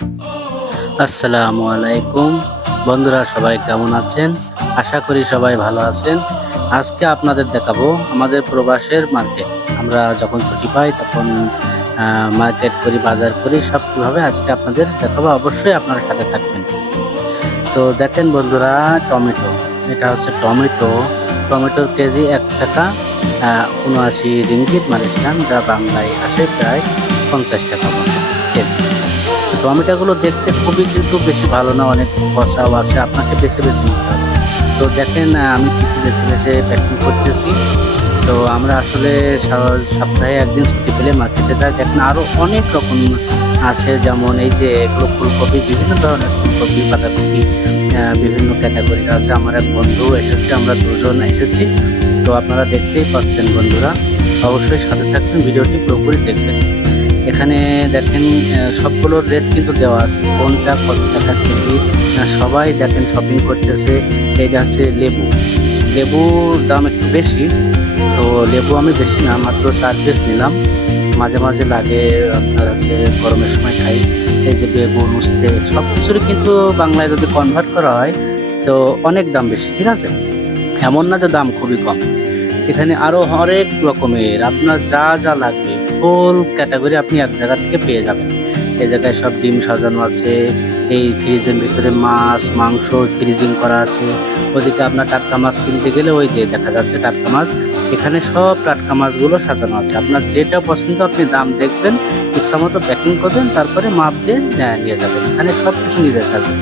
আসসালামু আলাইকুম বন্ধুরা, সবাই কেমন আছেন? আশা করি সবাই ভালো আছেন। আজকে আপনাদের দেখাবো আমাদের প্রবাসের মার্কেট। আমরা যখন ছুটি পাই তখন মার্কেট করি, বাজার করি, সব কিভাবে আজকে আপনাদের দেখাবো। অবশ্যই আপনারা সাথে থাকবেন। তো দেখেন বন্ধুরা, টমেটো, এটা হচ্ছে টমেটো। টমেটোর কেজি ৳১ ৭৯ মালয়েশিয়ান, যা বাংলায় আসে প্রায় ৳৫০ মতো কেজি। টমেটোগুলো দেখতে খুবই কিন্তু বেশি ভালো না, অনেক পচাও আছে, আপনাকে বেছে বেছে নিতে হবে। তো দেখেন আমি কিছু বেছে বেছে প্যাকিং করতেছি। তো আমরা আসলে সপ্তাহে একদিন ছুটি পেলে মার্কেটে যাই। দেখেন আরও অনেক রকম আছে, যেমন এই যে এগুলো ফুলকপি, বিভিন্ন ধরনের ফুলকপি, বাঁধাকপি, বিভিন্ন ক্যাটাগরির আছে। আমার এক বন্ধু এসেছে, আমরা দুজন এসেছি। তো আপনারা দেখতেই পাচ্ছেন বন্ধুরা, অবশ্যই সাথে থাকবেন, ভিডিওটি পুরোপুরি দেখবেন। এখানে দেখেন সবগুলোর রেট কিন্তু দেওয়া আছে, কোনটা কত টাকা কেজি। সবাই দেখেন শপিং করতেছে। এইটা হচ্ছে লেবু। লেবুর দাম একটু বেশি। তো লেবু আমি বেশি না, মাত্র 4 পিস নিলাম। মাঝে মাঝে লাগে, আপনার আছে গরমের সময় খাই। এই যে বেগুন, উস্তে, সব কিছুরই কিন্তু বাংলায় যদি কনভার্ট করা হয় তো অনেক দাম বেশি, ঠিক আছে? এমন না যে দাম খুবই কম। এখানে আরো হরেক রকমের আপনার যা যা লাগবে ফুল ক্যাটাগরি আপনি এক জায়গা থেকে পেয়ে যাবেন। এই জায়গায় সব ডিম সাজানো আছে, এই ফ্রিজের ভিতরে মাছ মাংস ফ্রিজিং করা আছে। ওদিকে আপনার টাটকা মাছ কিনতে গেলে ওই যে দেখা যাচ্ছে টাটকা মাছ, এখানে সব টাটকা মাছগুলো সাজানো আছে। আপনার যেটা পছন্দ আপনি দাম দেখবেন, ইচ্ছা মতো প্যাকিং করবেন, তারপরে মাপ দিয়ে নিয়ে যাবেন। এখানে সব কিছু নিজের কাছে,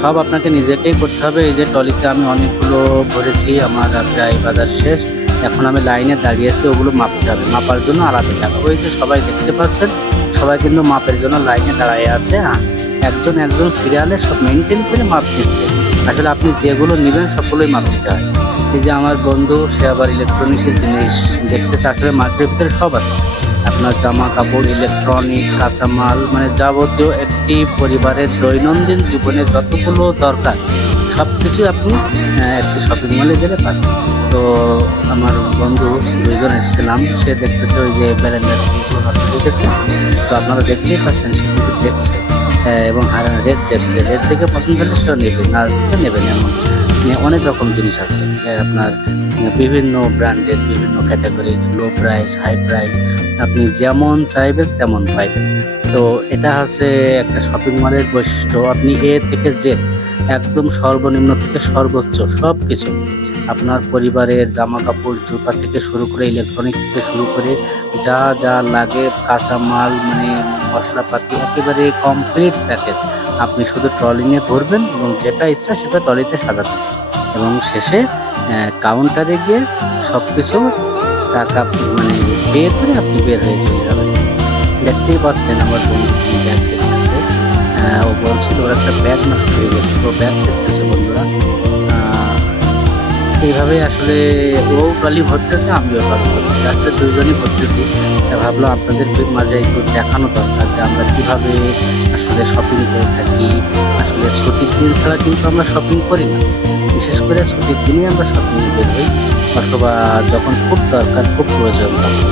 সব আপনাকে নিজেকেই করতে হবে। এই যে ট্রলিতে আমি অনেকগুলো ভরেছি, আমার প্রায় বাজার শেষ। এখন আমি লাইনে দাঁড়িয়েছি, ওগুলো মাপতে হবে, মাপার জন্য আলাদা টাকা। ওই যে সবাই দেখতে পাচ্ছেন, সবাই কিন্তু মাপের জন্য লাইনে দাঁড়িয়ে আছে। হ্যাঁ, একজন একজন সিরিয়ালে সব মেনটেন করে মাপ দিচ্ছে। আসলে আপনি যেগুলো নেবেন সবগুলোই মাপ দিতে হয়। এই যে আমার বন্ধু, সে আবার ইলেকট্রনিকের জিনিস দেখতেছে। আসলে মার্কেটের ভিতরে সব আছে, আপনার জামা কাপড়, ইলেকট্রনিক, কাঁচামাল, মানে যাবতীয় একটি পরিবারের দৈনন্দিন জীবনে যতগুলো দরকার সবকিছু আপনি একটি শপিং মলে গেলে পাবেন। তো আমার বন্ধু, দুইজন এসেছিলাম, সে দেখতেছে ওই যে ব্যালেন্ডার নষ্ট হয়ে গেছে। তো আপনারা দেখতেই পাচ্ছেন, সে কিন্তু দেখছে এবং রেট দেখছে। রেট দেখে পছন্দ হলে সেও নেবে, না দেখে নেবে না, এমন অনেক রকম জিনিস আছে। আপনার বিভিন্ন ব্র্যান্ডের, বিভিন্ন ক্যাটাগরির, লো প্রাইস, হাই প্রাইস, আপনি যেমন চাইবেন তেমন পাইবেন। তো এটা হচ্ছে একটা শপিং মলের বৈশিষ্ট্য। আপনি এ থেকে জেড, একদম সর্বনিম্ন থেকে সর্বোচ্চ সব কিছু, আপনার পরিবারের জামা কাপড়, জুতা থেকে শুরু করে, ইলেকট্রনিক থেকে শুরু করে যা যা লাগে, কাঁচামাল, মানে মশলাপাতি, একেবারে কমপ্লিট প্যাকেজ। আপনি শুধু ট্রলি নিয়ে ঘুরবেন এবং যেটা ইচ্ছা সেটা ট্রলিতে সাজাবেন, এবং শেষে কাউন্টারে গিয়ে সবকিছু টাকা মানে পে করে আপনি বের হয়ে চলে যাবেন। দেখতেই পাচ্ছেন আমার বন্ধু ব্যাগ দেখতেছে। ও বলছিল ওর একটা ব্যাগ নষ্ট হয়ে গেছে, তো ব্যাগ দেখতেছে বন্ধুরা। এইভাবে আসলে ও ট্রলি ভরতেছে, আমিও ট্রলি ভরতেছি, আসলে দুইজনই ভরতেছি। তা ভাবলাম আপনাদের মাঝে একটু দেখানো দরকার যে আমরা কিভাবে আসলে শপিং করে থাকি। আসলে ছুটির দিন ছাড়া কিন্তু আমরা শপিং করি না, বিশেষ করে ছুটির দিনই আমরা শপিং বের হই, অথবা যখন খুব দরকার, খুব প্রয়োজন তখন।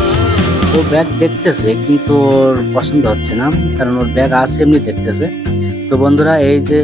ও ব্যাগ দেখতেছে কিন্তু ওর পছন্দ হচ্ছে না, কারণ ওর ব্যাগ আছে এমনি দেখতেছে। তো বন্ধুরা, এই যে